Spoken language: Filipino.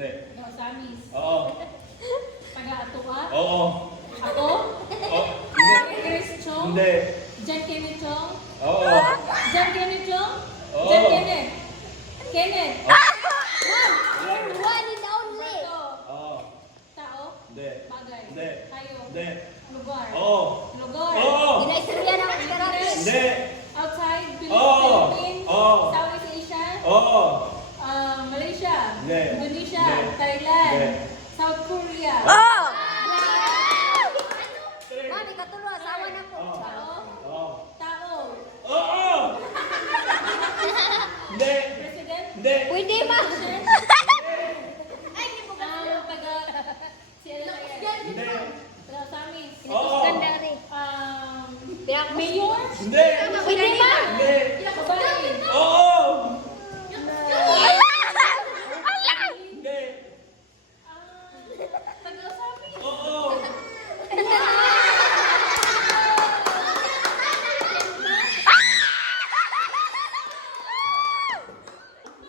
Hindi. No, Samis. Oo. Taga-Atua. Oo. Ako? Oo. Hindi. Chris Chong? Hindi. Jan Kenneth Chong? Oo. Jan Kenneth Chong? Oo. Jan Kenneth? Kenneth? One and only. Ito. Oo. Tao? Hindi. Bagay? Hindi. Tayo? Hindi. Lugar? Oo. Lugar? Oo. Ginaistorya ng karate. Hindi. Outside Oo. Philippines? Oo. Southeast Asia? Oo. Malaysia? Hindi. Indonesia? Hindi. Thailand? Hindi. South Korea? Mami, katulo, asawa na po. Tao? Oo. Tao? Oo. Hindi. President? Hindi. Pwede ma. President?